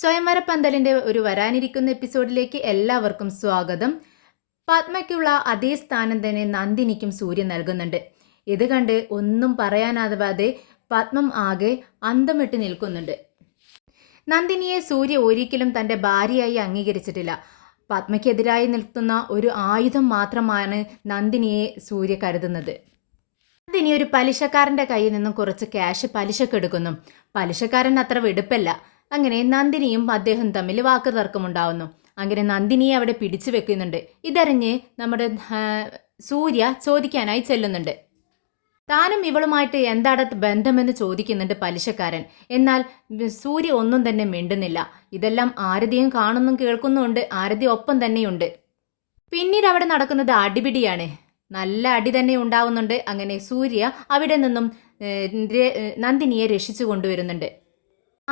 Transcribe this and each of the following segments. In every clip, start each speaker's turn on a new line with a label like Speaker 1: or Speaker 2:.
Speaker 1: സ്വയംവര പന്തലിന്റെ ഒരു വരാനിരിക്കുന്ന എപ്പിസോഡിലേക്ക് എല്ലാവർക്കും സ്വാഗതം. പത്മയ്ക്കുള്ള അതേ സ്ഥാനം തന്നെ നന്ദിനിക്കും സൂര്യൻ നൽകുന്നുണ്ട്. ഇത് കണ്ട് ഒന്നും പറയാനാവാതെ പത്മം ആകെ അന്തം വിട്ട് നിൽക്കുന്നുണ്ട്. നന്ദിനിയെ സൂര്യ ഒരിക്കലും തന്റെ ഭാര്യയായി അംഗീകരിച്ചിട്ടില്ല. പത്മയ്ക്കെതിരായി നിൽക്കുന്ന ഒരു ആയുധം മാത്രമാണ് നന്ദിനിയെ സൂര്യ കരുതുന്നത്. നന്ദിനി ഒരു പലിശക്കാരന്റെ കയ്യിൽ നിന്നും കുറച്ച് ക്യാഷ് പലിശക്കെടുക്കുന്നു പലിശക്കാരൻ അത്ര വെടുപ്പല്ല. അങ്ങനെ നന്ദിനിയും അദ്ദേഹം തമ്മിൽ വാക്ക് തർക്കമുണ്ടാവുന്നു. അങ്ങനെ നന്ദിനിയെ അവിടെ പിടിച്ചു വെക്കുന്നുണ്ട്. ഇതറിഞ്ഞ് നമ്മുടെ സൂര്യ ചോദിക്കാനായി ചെല്ലുന്നുണ്ട്. താനും ഇവളുമായിട്ട് എന്താണ് ബന്ധമെന്ന് ചോദിക്കുന്നുണ്ട് പലിശക്കാരൻ. എന്നാൽ സൂര്യ ഒന്നും തന്നെ മിണ്ടുന്നില്ല. ഇതെല്ലാം ആരതിയും കാണുന്നും കേൾക്കുന്നുമുണ്ട്. ആരതി ഒപ്പം തന്നെയുണ്ട്. പിന്നീട് അവിടെ നടക്കുന്നത് അടിപിടിയാണ്. നല്ല അടി തന്നെ ഉണ്ടാവുന്നുണ്ട്. അങ്ങനെ സൂര്യ അവിടെ നിന്നും നന്ദിനിയെ രക്ഷിച്ചു കൊണ്ടുവരുന്നുണ്ട്.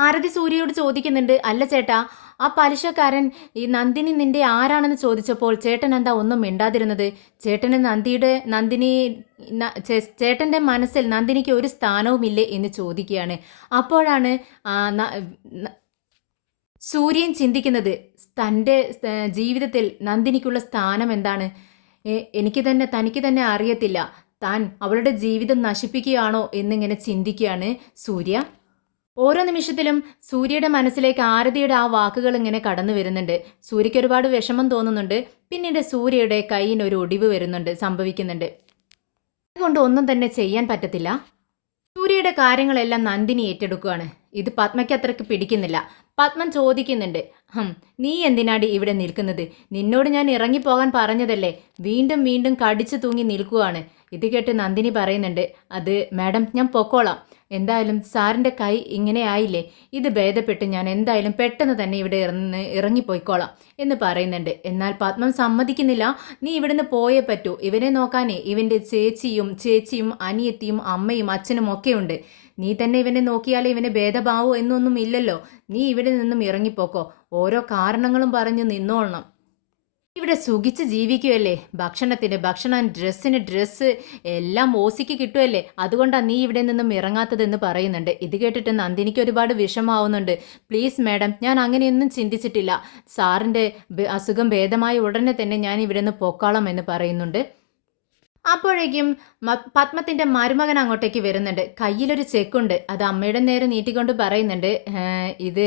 Speaker 1: ആരതി സൂര്യയോട് ചോദിക്കുന്നുണ്ട് അല്ല ചേട്ടാ ആ പലിശക്കാരൻ ഈ നന്ദിനി നിന്റെ ആരാണെന്ന് ചോദിച്ചപ്പോൾ ചേട്ടൻ എന്താ ഒന്നും മിണ്ടാതിരുന്നത്? ചേട്ടന് നന്ദിയുടെ നന്ദിനി ചേട്ടന്റെ മനസ്സിൽ നന്ദിനിക്ക് ഒരു സ്ഥാനവുമില്ലേ എന്ന് ചോദിക്കുകയാണ്. അപ്പോഴാണ് സൂര്യൻ ചിന്തിക്കുന്നത് തന്റെ ജീവിതത്തിൽ നന്ദിനിക്കുള്ള സ്ഥാനം എന്താണ്? എനിക്ക് തന്നെ തനിക്ക് തന്നെ അറിയത്തില്ല. താൻ അവളുടെ ജീവിതം നശിപ്പിക്കുകയാണോ എന്നിങ്ങനെ ചിന്തിക്കുകയാണ് സൂര്യ. ഓരോ നിമിഷത്തിലും സൂര്യയുടെ മനസ്സിലേക്ക് ആരതിയുടെ ആ വാക്കുകൾ ഇങ്ങനെ കടന്നു വരുന്നുണ്ട്. സൂര്യയ്ക്ക് ഒരുപാട് വിഷമം തോന്നുന്നുണ്ട്. പിന്നീട് സൂര്യയുടെ കയ്യിന് ഒരു ഒടിവ് വരുന്നുണ്ട് സംഭവിക്കുന്നുണ്ട്. അതുകൊണ്ട് ഒന്നും തന്നെ ചെയ്യാൻ പറ്റത്തില്ല. സൂര്യയുടെ കാര്യങ്ങളെല്ലാം നന്ദിനി ഏറ്റെടുക്കുകയാണ് ഇത് പത്മയ്ക്ക് അത്രയ്ക്ക് പിടിക്കുന്നില്ല. പത്മൻ ചോദിക്കുന്നുണ്ട് ഹം നീ എന്തിനാടി ഇവിടെ നിൽക്കുന്നത്? നിന്നോട് ഞാൻ ഇറങ്ങിപ്പോകാൻ പറഞ്ഞതല്ലേ? വീണ്ടും വീണ്ടും കടിച്ചു തൂങ്ങി നിൽക്കുകയാണ് ഇത് കേട്ട് നന്ദിനി പറയുന്നുണ്ട് അത് മാഡം ഞാൻ പൊക്കോളാം. എന്തായാലും സാറിന്റെ കൈ ഇങ്ങനെ ആയില്ലേ? ഇത് ഭേദപ്പെട്ട് ഞാൻ എന്തായാലും പെട്ടെന്ന് തന്നെ ഇവിടെ ഇറന്ന് ഇറങ്ങിപ്പോയിക്കോളാം എന്ന് പറയുന്നുണ്ട്. എന്നാൽ പത്മം സമ്മതിക്കുന്നില്ല. നീ ഇവിടുന്ന് പോയേ പറ്റൂ. ഇവനെ നോക്കാനേ ഇവന്റെ ചേച്ചിയും ചേച്ചിയും അനിയത്തിയും അമ്മയും അച്ഛനും ഒക്കെ ഉണ്ട്. നീ തന്നെ ഇവനെ നോക്കിയാലേ ഇവനെ ഭേദഭാവോ എന്നൊന്നും ഇല്ലല്ലോ. നീ ഇവിടെ നിന്നും ഇറങ്ങിപ്പോക്കോ. ഓരോ കാരണങ്ങളും പറഞ്ഞു നിന്നോളണം. ഇവിടെ സുഖിച്ച് ജീവിക്കുമല്ലേ ഭക്ഷണത്തിന് ഭക്ഷണം ഡ്രസ്സിന് ഡ്രസ്സ് എല്ലാം ഓസിക്ക് കിട്ടുമല്ലേ അതുകൊണ്ടാണ് നീ ഇവിടെ നിന്നും ഇറങ്ങാത്തതെന്ന് പറയുന്നുണ്ട്. ഇത് കേട്ടിട്ട് നന്ദിനിക്ക് ഒരുപാട് വിഷമാവുന്നുണ്ട് പ്ലീസ് മാഡം ഞാൻ അങ്ങനെയൊന്നും ചിന്തിച്ചിട്ടില്ല. സാറിന്റെ അസുഖം ഭേദമായ ഉടനെ തന്നെ ഞാൻ ഇവിടെ നിന്ന് പൊക്കോളാം എന്ന് പറയുന്നുണ്ട്. അപ്പോഴേക്കും പത്മത്തിന്റെ മരുമകൻ അങ്ങോട്ടേക്ക് വരുന്നുണ്ട്. കയ്യിലൊരു ചെക്കുണ്ട്. അത് അമ്മയുടെ നേരെ നീട്ടിക്കൊണ്ട് പറയുന്നുണ്ട് ഇത്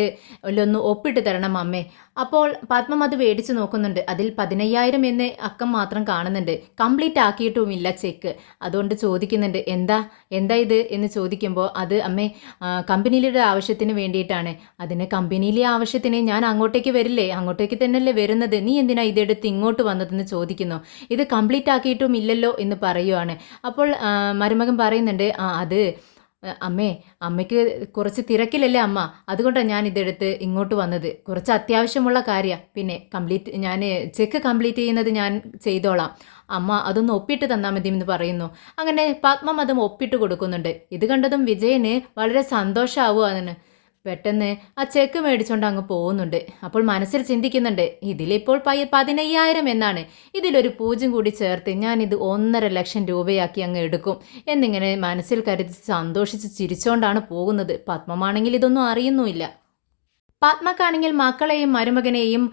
Speaker 1: ഒന്ന് ഒപ്പിട്ട് തരണം അമ്മേ. അപ്പോൾ പത്മം അത് മേടിച്ചു നോക്കുന്നുണ്ട്. അതിൽ പതിനയ്യായിരം എന്ന് അക്കം മാത്രം കാണുന്നുണ്ട്. കംപ്ലീറ്റ് ആക്കിയിട്ടുമില്ല ചെക്ക്. അതുകൊണ്ട് ചോദിക്കുന്നുണ്ട് എന്താ? എന്താ ഇത്? എന്ന് ചോദിക്കുമ്പോൾ അത് അമ്മേ കമ്പനിയിലെ ആവശ്യത്തിന് വേണ്ടിയിട്ടാണ്. അതിന് കമ്പനിയിലെ ആവശ്യത്തിന് ഞാൻ അങ്ങോട്ടേക്ക് വരില്ലേ? അങ്ങോട്ടേക്ക് തന്നെയല്ലേ വരുന്നത്? നീ എന്തിനാ ഇതെടുത്ത് ഇങ്ങോട്ട് വന്നതെന്ന് ചോദിക്കുന്നു. ഇത് കംപ്ലീറ്റ് ആക്കിയിട്ടും ഇല്ലല്ലോ എന്ന് പറയുവാണ്. അപ്പോൾ മരുമകൻ പറയുന്നുണ്ട് ആ അത് അമ്മേ അമ്മയ്ക്ക് കുറച്ച് തിരക്കിലല്ലേ അമ്മ? അതുകൊണ്ടാണ് ഞാൻ ഇതെടുത്ത് ഇങ്ങോട്ട് വന്നത്. കുറച്ച് അത്യാവശ്യമുള്ള കാര്യമാണ് പിന്നെ കംപ്ലീറ്റ് ഞാൻ ചെക്ക് കംപ്ലീറ്റ് ചെയ്യുന്നത് ഞാൻ ചെയ്തോളാം. അമ്മ അതൊന്ന് ഒപ്പിട്ട് തന്നാൽ മതി എന്ന് പറയുന്നു. അങ്ങനെ പത്മം അതും ഒപ്പിട്ട് കൊടുക്കുന്നുണ്ട്. ഇത് കണ്ടതും വിജയന് വളരെ സന്തോഷമാവുകയാണ് പെട്ടെന്ന് ആ ചെക്ക് മേടിച്ചുകൊണ്ട് അങ്ങ് പോകുന്നുണ്ട്. അപ്പോൾ മനസ്സിൽ ചിന്തിക്കുന്നുണ്ട് ഇതിലിപ്പോൾ പയ്യ പതിനയ്യായിരം എന്നാണ്. ഇതിലൊരു പൂജ്യം കൂടി ചേർത്ത് ഞാൻ ഇത് ഒന്നര ലക്ഷം രൂപയാക്കി അങ്ങ് എടുക്കും. എന്നിങ്ങനെ മനസ്സിൽ കരുതി സന്തോഷിച്ച് ചിരിച്ചുകൊണ്ടാണ് പോകുന്നത്. പത്മമാണെങ്കിൽ ഇതൊന്നും അറിയുന്നുമില്ല. പത്മക്കാണെങ്കിൽ മക്കളെയും മരുമകനെയും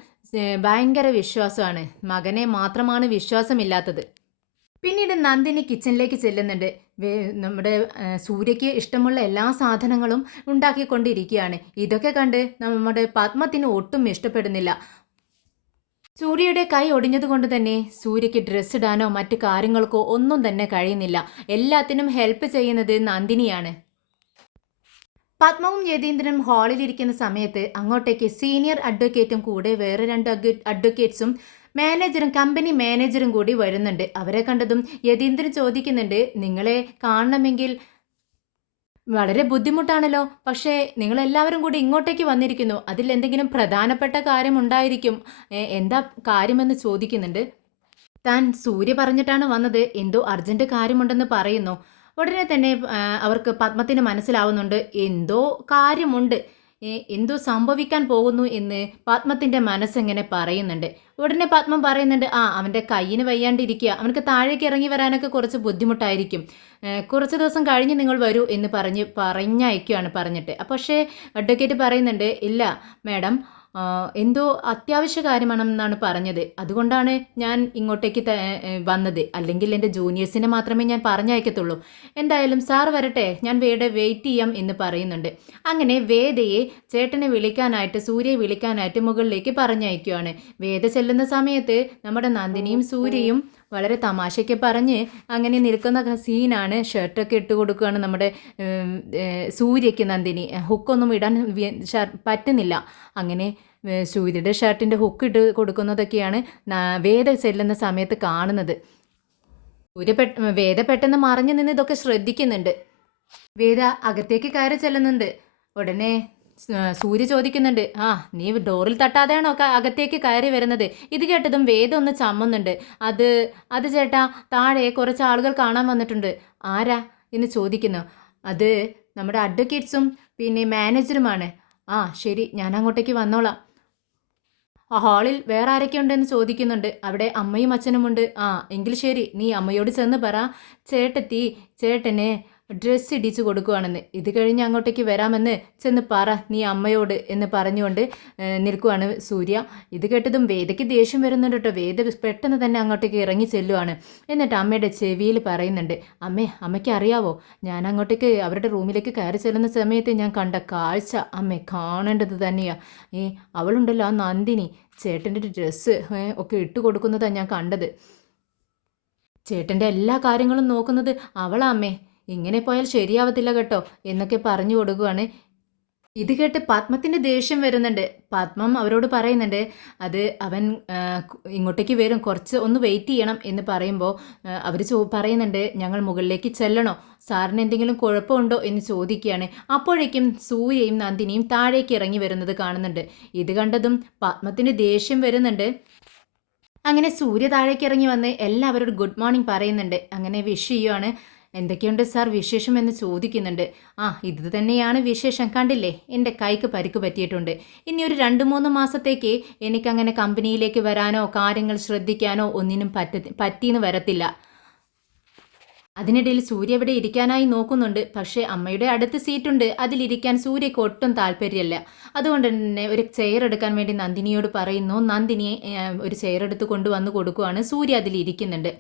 Speaker 1: ഭയങ്കര വിശ്വാസമാണ്. മകനെ മാത്രമാണ് വിശ്വാസമില്ലാത്തത്. പിന്നീട് നന്ദിനി കിച്ചണിലേക്ക് ചെല്ലുന്നുണ്ട്. നമ്മുടെ സൂര്യയ്ക്ക് ഇഷ്ടമുള്ള എല്ലാ സാധനങ്ങളും ഉണ്ടാക്കിക്കൊണ്ടിരിക്കുകയാണ്. ഇതൊക്കെ കണ്ട് നമ്മുടെ പത്മത്തിന് ഒട്ടും ഇഷ്ടപ്പെടുന്നില്ല. സൂര്യയുടെ കൈ ഒടിഞ്ഞതുകൊണ്ട് തന്നെ സൂര്യയ്ക്ക് ഡ്രസ്സ് ഇടാനോ മറ്റു കാര്യങ്ങൾക്കോ ഒന്നും തന്നെ കഴിയുന്നില്ല. എല്ലാത്തിനും ഹെൽപ്പ് ചെയ്യുന്നത് നന്ദിനിയാണ്. പത്മവും യതീന്ദ്രനും ഹാളിലിരിക്കുന്ന സമയത്ത് അങ്ങോട്ടേക്ക് സീനിയർ അഡ്വക്കേറ്റും കൂടെ വേറെ രണ്ട് അഡ്വക്കേറ്റ്സും മാനേജറും കമ്പനി മാനേജറും കൂടി വരുന്നുണ്ട്. അവരെ കണ്ടതും യതീന്ദ്രൻ ചോദിക്കുന്നുണ്ട് നിങ്ങളെ കാണണമെങ്കിൽ വളരെ ബുദ്ധിമുട്ടാണല്ലോ. പക്ഷേ നിങ്ങൾ എല്ലാവരും കൂടി ഇങ്ങോട്ടേക്ക് വന്നിരിക്കുന്നു. അതിൽ എന്തെങ്കിലും പ്രധാനപ്പെട്ട കാര്യം ഉണ്ടായിരിക്കും. എന്താ കാര്യമെന്ന് ചോദിക്കുന്നുണ്ട്? താൻ സൂര്യ പറഞ്ഞിട്ടാണ് വന്നത്. എന്തോ അർജന്റ് കാര്യമുണ്ടെന്ന് പറയുന്നു. ഉടനെ തന്നെ അവർക്ക് പത്മത്തിന് മനസ്സിലാവുന്നുണ്ട്. എന്തോ കാര്യമുണ്ട്. എന്തോ സംഭവിക്കാൻ പോകുന്നു എന്ന് പത്മത്തിന്റെ മനസ്സെങ്ങനെ പറയുന്നുണ്ട്? ഉടനെ പത്മം പറയുന്നുണ്ട് ആ അവന്റെ കയ്യിന് വയ്യാണ്ടിരിക്കുക. അവനക്ക് താഴേക്ക് ഇറങ്ങി വരാനൊക്കെ കുറച്ച് ബുദ്ധിമുട്ടായിരിക്കും. കുറച്ച് ദിവസം കഴിഞ്ഞ് നിങ്ങൾ വരൂ എന്ന് പറഞ്ഞ് പറഞ്ഞയക്കുകയാണ് പറഞ്ഞിട്ട്. പക്ഷേ അഡ്വക്കേറ്റ് പറയുന്നുണ്ട് ഇല്ല മാഡം എന്തോ അത്യാവശ്യ കാര്യമാണെന്നാണ് പറഞ്ഞത്. അതുകൊണ്ടാണ് ഞാൻ ഇങ്ങോട്ടേക്ക് വന്നത്. അല്ലെങ്കിൽ എന്റെ ജൂനിയേഴ്സിനെ മാത്രമേ ഞാൻ പറഞ്ഞയക്കത്തുള്ളൂ. എന്തായാലും സാർ വരട്ടെ ഞാൻ വേടെ വെയിറ്റ് ചെയ്യാം എന്ന് പറയുന്നുണ്ട്. അങ്ങനെ വേദയെ ചേട്ടനെ വിളിക്കാനായിട്ട് സൂര്യയെ വിളിക്കാനായിട്ട് മുകളിലേക്ക് പറഞ്ഞയക്കുകയാണ്. വേദ ചെല്ലുന്ന സമയത്ത് നമ്മുടെ നന്ദിനിയും സൂര്യയും വളരെ തമാശയ്ക്ക് പറഞ്ഞ് അങ്ങനെ നിൽക്കുന്ന സീനാണ് ഷർട്ടൊക്കെ ഇട്ട് കൊടുക്കുകയാണ് നമ്മുടെ സൂര്യയ്ക്ക് നന്ദിനി. ഹുക്കൊന്നും ഇടാൻ പറ്റുന്നില്ല. അങ്ങനെ സൂര്യയുടെ ഷർട്ടിന്റെ ഹുക്ക് ഇട്ട് കൊടുക്കുന്നതൊക്കെയാണ് വേദ ചെല്ലുന്ന സമയത്ത് കാണുന്നത്. സൂര്യ പെ വേദ പെട്ടെന്ന് മറിഞ്ഞു നിന്ന് ഇതൊക്കെ ശ്രദ്ധിക്കുന്നുണ്ട്. വേദ അകത്തേക്ക് കയറി ചെല്ലുന്നുണ്ട്. ഉടനെ സൂര്യ ചോദിക്കുന്നുണ്ട് ആ നീ ഡോറിൽ തട്ടാതെയാണോ അകത്തേക്ക് കയറി വരുന്നത്? ഇത് കേട്ടതും വേദം ഒന്ന് ചമ്മുന്നുണ്ട്. അത് അത് ചേട്ടാ താഴെ കുറച്ച് ആളുകൾ കാണാൻ വന്നിട്ടുണ്ട്. ആരാ? എന്ന് ചോദിക്കുന്നു. അത് നമ്മുടെ അഡ്വക്കേറ്റ്സും പിന്നെ മാനേജറുമാണ് ആ ശരി ഞാൻ അങ്ങോട്ടേക്ക് വന്നോളാം. ആ ഹാളിൽ വേറെ ആരൊക്കെ ഉണ്ടെന്ന് ചോദിക്കുന്നുണ്ട്. അവിടെ അമ്മയും അച്ഛനുമുണ്ട്. ആ എങ്കിൽ ശരി നീ അമ്മയോട് ചെന്ന് പറ. ചേട്ടത്തി ചേട്ടന് ഡ്രസ്സ് ഇടിച്ചു കൊടുക്കുവാണെന്ന്. ഇത് കഴിഞ്ഞ് അങ്ങോട്ടേക്ക് വരാമെന്ന് ചെന്ന് പറ നീ അമ്മയോട് എന്ന് പറഞ്ഞുകൊണ്ട് നിൽക്കുവാണ് സൂര്യ. ഇത് കേട്ടതും വേദയ്ക്ക് ദേഷ്യം വരുന്നുണ്ട് കേട്ടോ. വേദ പെട്ടെന്ന് തന്നെ അങ്ങോട്ടേക്ക് ഇറങ്ങി ചെല്ലുവാണ്. എന്നിട്ട് അമ്മയുടെ ചെവിയിൽ പറയുന്നുണ്ട് അമ്മേ അമ്മയ്ക്ക് അറിയാവോ? ഞാൻ അങ്ങോട്ടേക്ക് അവരുടെ റൂമിലേക്ക് കയറി ചെല്ലുന്ന സമയത്ത് ഞാൻ കണ്ട കാഴ്ച അമ്മേ കാണേണ്ടത് തന്നെയാണ് ഏ അവളുണ്ടല്ലോ ആ നന്ദിനി. ചേട്ടന്റെ ഡ്രസ്സ് ഒക്കെ ഇട്ട് കൊടുക്കുന്നതാണ് ഞാൻ കണ്ടത്. ചേട്ടന്റെ എല്ലാ കാര്യങ്ങളും നോക്കുന്നത് അവളാ അമ്മേ. ഇങ്ങനെ പോയാൽ ശരിയാവത്തില്ല കേട്ടോ എന്നൊക്കെ പറഞ്ഞു കൊടുക്കുകയാണ് ഇത് കേട്ട് പത്മത്തിന്റെ ദേഷ്യം വരുന്നുണ്ട്. പത്മം അവരോട് പറയുന്നുണ്ട് അത് അവൻ ഇങ്ങോട്ടേക്ക് വരും. കുറച്ച് ഒന്ന് വെയിറ്റ് ചെയ്യണം എന്ന് പറയുമ്പോൾ അവർ ചോ പറയുന്നുണ്ട് ഞങ്ങൾ മുകളിലേക്ക് ചെല്ലണോ? സാറിന് എന്തെങ്കിലും കുഴപ്പമുണ്ടോ? എന്ന് ചോദിക്കുകയാണ്. അപ്പോഴേക്കും സൂര്യയും നന്ദിനിയും താഴേക്ക് ഇറങ്ങി വരുന്നത് കാണുന്നുണ്ട്. ഇത് കണ്ടതും പത്മത്തിന് ദേഷ്യം വരുന്നുണ്ട്. അങ്ങനെ സൂര്യ താഴേക്ക് ഇറങ്ങി വന്ന് എല്ലാവരോടും ഗുഡ് മോർണിംഗ് പറയുന്നുണ്ട്. അങ്ങനെ വിഷ് ചെയ്യുവാണ്. എന്തൊക്കെയുണ്ട് സാർ വിശേഷം എന്ന് ചോദിക്കുന്നുണ്ട്. ആ ഇത് തന്നെയാണ് വിശേഷം. കണ്ടില്ലേ? എന്റെ കൈക്ക് പരിക്ക് പറ്റിയിട്ടുണ്ട്. ഇനി ഒരു രണ്ട് മൂന്ന് മാസത്തേക്ക് എനിക്കങ്ങനെ കമ്പനിയിലേക്ക് വരാനോ കാര്യങ്ങൾ ശ്രദ്ധിക്കാനോ ഒന്നിനും പറ്റ പറ്റിയെന്ന് വരത്തില്ല. അതിനിടയിൽ സൂര്യ ഇവിടെ ഇരിക്കാനായി നോക്കുന്നുണ്ട്. പക്ഷേ അമ്മയുടെ അടുത്ത് സീറ്റുണ്ട്. അതിലിരിക്കാൻ സൂര്യക്ക് ഒട്ടും താല്പര്യമല്ല. അതുകൊണ്ട് തന്നെ ഒരു ചെയർ എടുക്കാൻ വേണ്ടി നന്ദിനിയോട് പറയുന്നു. നന്ദിനിയെ ഒരു ചെയർ എടുത്ത് കൊണ്ടുവന്ന് കൊടുക്കുവാണ് സൂര്യ അതിലിരിക്കുന്നുണ്ട്.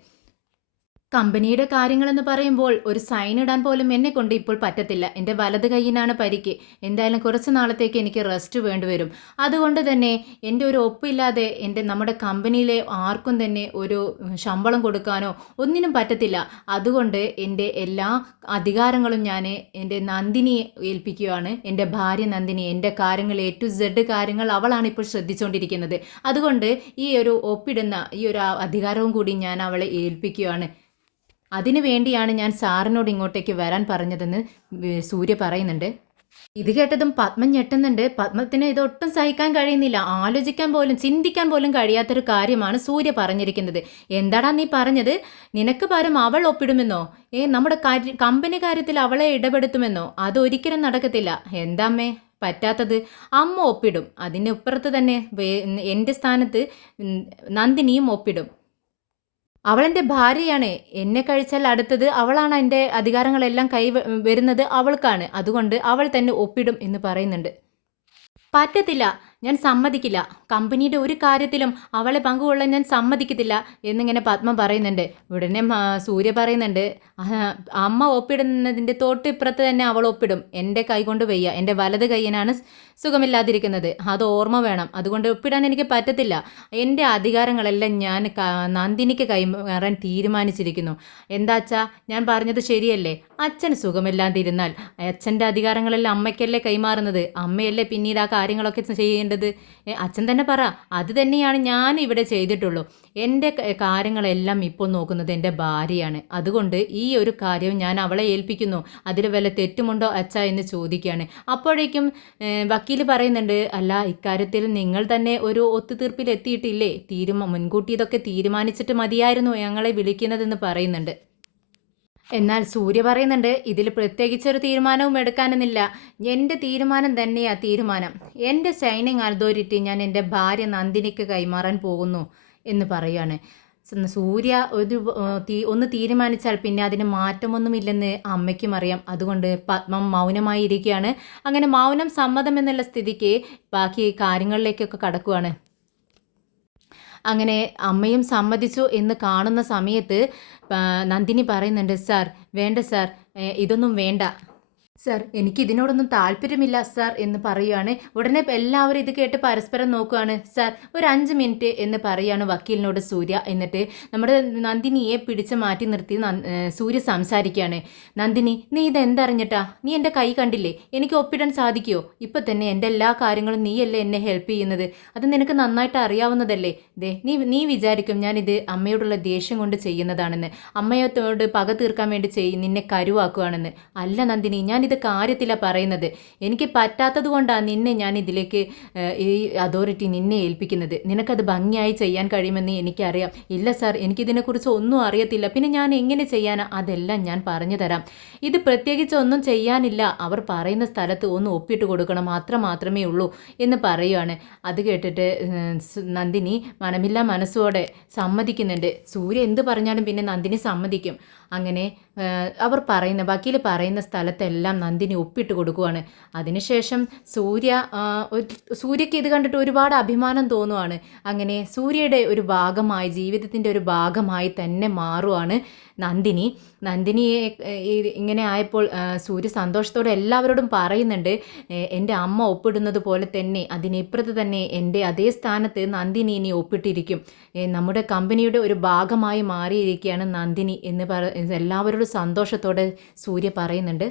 Speaker 1: കമ്പനിയുടെ കാര്യങ്ങളെന്ന് പറയുമ്പോൾ ഒരു സൈൻ ഇടാൻ പോലും എന്നെ കൊണ്ട് ഇപ്പോൾ പറ്റത്തില്ല. എന്റെ വലത് കൈയിനാണ് പരിക്ക്. എന്തായാലും കുറച്ച് നാളത്തേക്ക് എനിക്ക് റെസ്റ്റ് വേണ്ടിവരും അതുകൊണ്ട് തന്നെ എന്റെ ഒരു ഒപ്പില്ലാതെ എന്റെ നമ്മുടെ കമ്പനിയിലെ ആർക്കും തന്നെ ഒരു ശമ്പളം കൊടുക്കാനോ ഒന്നിനും പറ്റത്തില്ല. അതുകൊണ്ട് എന്റെ എല്ലാ അധികാരങ്ങളും ഞാൻ എന്റെ നന്ദിനിയെ ഏൽപ്പിക്കുകയാണ്. എന്റെ ഭാര്യ നന്ദിനി എന്റെ കാര്യങ്ങൾ എ ടു സെഡ് കാര്യങ്ങൾ അവളാണ് ഇപ്പോൾ ശ്രദ്ധിച്ചുകൊണ്ടിരിക്കുന്നത് അതുകൊണ്ട് ഈ ഒരു ഒപ്പിടുന്ന ഈ ഒരു അധികാരവും കൂടി ഞാൻ അവളെ ഏൽപ്പിക്കുകയാണ്. അതിനു വേണ്ടിയാണ് ഞാൻ സാറിനോട് ഇങ്ങോട്ടേക്ക് വരാൻ പറഞ്ഞതെന്ന് സൂര്യ പറയുന്നുണ്ട്. ഇത് കേട്ടതും പത്മം ഞെട്ടുന്നുണ്ട്. പത്മത്തിന് ഇതൊട്ടും സഹിക്കാൻ കഴിയുന്നില്ല. ആലോചിക്കാൻ പോലും ചിന്തിക്കാൻ പോലും കഴിയാത്തൊരു കാര്യമാണ് സൂര്യ പറഞ്ഞിരിക്കുന്നത്. എന്താടാ നീ പറഞ്ഞത്? നിനക്ക് പകരം അവൾ ഒപ്പിടുമെന്നോ? ഏ നമ്മുടെ കമ്പനി കാര്യത്തിൽ അവളെ ഇടപെടുത്തുമെന്നോ? അതൊരിക്കലും നടക്കത്തില്ല. എന്താമ്മേ പറ്റാത്തത്? അമ്മ ഒപ്പിടും. അതിന് തന്നെ എന്റെ സ്ഥാനത്ത് നന്ദിനിയും ഒപ്പിടും. അവളെന്റെ ഭാര്യയാണ്. എന്നെ കഴിച്ചാൽ അടുത്തത് അവളാണ് എന്റെ അധികാരങ്ങളെല്ലാം കൈ വരുന്നത് അവൾക്കാണ്. അതുകൊണ്ട് അവൾ തന്നെ ഒപ്പിടും എന്ന് പറയുന്നുണ്ട്. പറ്റത്തില്ല. ഞാൻ സമ്മതിക്കില്ല. കമ്പനിയുടെ ഒരു കാര്യത്തിലും അവളെ പങ്കുകൊള്ളാൻ ഞാൻ സമ്മതിക്കത്തില്ല എന്നിങ്ങനെ പത്മ പറയുന്നുണ്ട്. ഉടനെ സൂര്യ പറയുന്നുണ്ട് "ആ, അമ്മ ഒപ്പിടുന്നതിന്റെ തൊട്ടിപ്പുറത്ത് തന്നെ അവൾ ഒപ്പിടും. എന്റെ കൈകൊണ്ട് വയ്യ. എന്റെ വലത് കയ്യനാണ് സുഖമില്ലാതിരിക്കുന്നത്. അത് ഓർമ്മ വേണം. അതുകൊണ്ട് ഒപ്പിടാൻ എനിക്ക് പറ്റത്തില്ല. എന്റെ അധികാരങ്ങളെല്ലാം ഞാൻ നന്ദിനിക്ക് കൈമാറാൻ തീരുമാനിച്ചിരിക്കുന്നു. എന്താച്ചാ ഞാൻ പറഞ്ഞത് ശരിയല്ലേ? അച്ഛന് സുഖമില്ലാതിരുന്നാൽ അച്ഛന്റെ അധികാരങ്ങളെല്ലാം അമ്മയ്ക്കല്ലേ കൈമാറുന്നത്? അമ്മയല്ലേ പിന്നീട് ആ കാര്യങ്ങളൊക്കെ ചെയ്യേണ്ടത്? അച്ഛൻ തന്നെ പറ. അത് തന്നെയാണ് ഞാൻ ഇവിടെ ചെയ്തിട്ടുള്ളൂ. എന്റെ കാര്യങ്ങളെല്ലാം ഇപ്പോൾ നോക്കുന്നത് എന്റെ ഭാര്യയാണ്. അതുകൊണ്ട് ഈ ഒരു കാര്യം ഞാൻ അവളെ ഏൽപ്പിക്കുന്നു. അതിൽ വല്ല തെറ്റുമുണ്ടോ അച്ഛ എന്ന് ചോദിക്കുകയാണ്. അപ്പോഴേക്കും വക്കീൽ പറയുന്നുണ്ട് അല്ല ഇക്കാര്യത്തിൽ നിങ്ങൾ തന്നെ ഒരു ഒത്തുതീർപ്പിൽ എത്തിയിട്ടില്ലേ? തീരുമാ മുൻകൂട്ടി ഇതൊക്കെ തീരുമാനിച്ചിട്ട് മതിയായിരുന്നു ഞങ്ങളെ വിളിക്കുന്നതെന്ന് പറയുന്നുണ്ട്. എന്നാൽ സൂര്യ പറയുന്നുണ്ട് ഇതിൽ പ്രത്യേകിച്ചൊരു തീരുമാനവും എടുക്കാനെന്നില്ല. എന്റെ തീരുമാനം തന്നെയാ തീരുമാനം. എന്റെ സൈനിങ് അതോറിറ്റി ഞാൻ എന്റെ ഭാര്യ നന്ദിനിക്ക് കൈമാറാൻ പോകുന്നു എന്ന് പറയുകയാണ് സൂര്യ ഒരു തീ ഒന്ന് തീരുമാനിച്ചാൽ പിന്നെ അതിന് മാറ്റമൊന്നുമില്ലെന്ന് അമ്മയ്ക്കും അറിയാം. അതുകൊണ്ട് പത്മം മൗനമായി ഇരിക്കുകയാണ് അങ്ങനെ മൗനം സമ്മതം എന്നുള്ള സ്ഥിതിക്ക് ബാക്കി കാര്യങ്ങളിലേക്കൊക്കെ കടക്കുവാണ്. അങ്ങനെ അമ്മയും സമ്മതിച്ചു എന്ന് കാണുന്ന സമയത്ത് നന്ദിനി പറയുന്നുണ്ട് സാർ വേണ്ട സാർ ഇതൊന്നും വേണ്ട. സാർ എനിക്ക് ഇതിനോടൊന്നും താല്പര്യമില്ല സർ എന്ന് പറയുകയാണ്. ഉടനെ എല്ലാവരും ഇത് കേട്ട് പരസ്പരം നോക്കുകയാണ്. സർ ഒരു അഞ്ച് മിനിറ്റ് എന്ന് പറയുകയാണ് വക്കീലിനോട് സൂര്യ. എന്നിട്ട് നമ്മുടെ നന്ദിനിയെ പിടിച്ച് മാറ്റി നിർത്തി സൂര്യ സംസാരിക്കുകയാണ്. നന്ദിനി നീ ഇത് എന്തറിഞ്ഞിട്ടാ നീ എന്റെ കൈ കണ്ടില്ലേ? എനിക്ക് ഒപ്പിടാൻ സാധിക്കുമോ ഇപ്പം തന്നെ എന്റെ എല്ലാ കാര്യങ്ങളും നീയല്ലേ എന്നെ ഹെൽപ്പ് ചെയ്യുന്നത്? അത് നിനക്ക് നന്നായിട്ട് അറിയാവുന്നതല്ലേ? ദേ നീ നീ വിചാരിക്കും ഞാനിത് അമ്മയോടുള്ള ദേഷ്യം കൊണ്ട് ചെയ്യുന്നതാണെന്ന്. അമ്മയോട് പക തീർക്കാൻ വേണ്ടി ചെയ് നിന്നെ കരുവാക്കുകയാണെന്ന് അല്ല നന്ദിനി ഞാൻ ഇത് കാര്യത്തിലാണ് പറയുന്നത്. എനിക്ക് പറ്റാത്തത് കൊണ്ടാണ് നിന്നെ ഞാൻ ഇതിലേക്ക് ഈ അതോറിറ്റി നിന്നെ ഏൽപ്പിക്കുന്നത്. നിനക്കത് ഭംഗിയായി ചെയ്യാൻ കഴിയുമെന്ന് എനിക്കറിയാം. ഇല്ല സാർ എനിക്കിതിനെക്കുറിച്ച് ഒന്നും അറിയത്തില്ല. പിന്നെ ഞാൻ എങ്ങനെ ചെയ്യാനാ? അതെല്ലാം ഞാൻ പറഞ്ഞു തരാം. ഇത് പ്രത്യേകിച്ച് ഒന്നും ചെയ്യാനില്ല. അവർ പറയുന്ന സ്ഥലത്ത് ഒന്ന് ഒപ്പിട്ട് കൊടുക്കണം. മാത്രം മാത്രമേ ഉള്ളൂ എന്ന് പറയുവാണ്. അത് കേട്ടിട്ട് നന്ദിനി മനമില്ലാ മനസ്സോടെ സമ്മതിക്കുന്നുണ്ട്. സൂര്യ എന്ത് പറഞ്ഞാലും പിന്നെ നന്ദിനി സമ്മതിക്കും. അങ്ങനെ അവർ പറയുന്ന വക്കീൽ പറയുന്ന സ്ഥലത്തെല്ലാം നന്ദിനി ഒപ്പിട്ട് കൊടുക്കുവാണ്. അതിനുശേഷം സൂര്യ സൂര്യക്ക് ഇത് കണ്ടിട്ട് ഒരുപാട് അഭിമാനം തോന്നുവാണ്. അങ്ങനെ സൂര്യയുടെ ഒരു ഭാഗമായി ജീവിതത്തിന്റെ ഒരു ഭാഗമായി തന്നെ മാറുവാണ് നന്ദിനി. നന്ദിനിയെ ഇങ്ങനെ ആയപ്പോൾ സൂര്യ സന്തോഷത്തോടെ എല്ലാവരോടും പറയുന്നുണ്ട് എന്റെ അമ്മ ഒപ്പിടുന്നത് പോലെ തന്നെ അതിനിപ്പുറത്ത് തന്നെ എന്റെ അതേ സ്ഥാനത്ത് നന്ദിനി ഇനി ഒപ്പിട്ടിരിക്കും. നമ്മുടെ കമ്പനിയുടെ ഒരു ഭാഗമായി മാറിയിരിക്കുകയാണ് നന്ദിനി എന്ന് പറ എല്ലാവരോടും സന്തോഷത്തോടെ സൂര്യ പറയുന്നുണ്ട്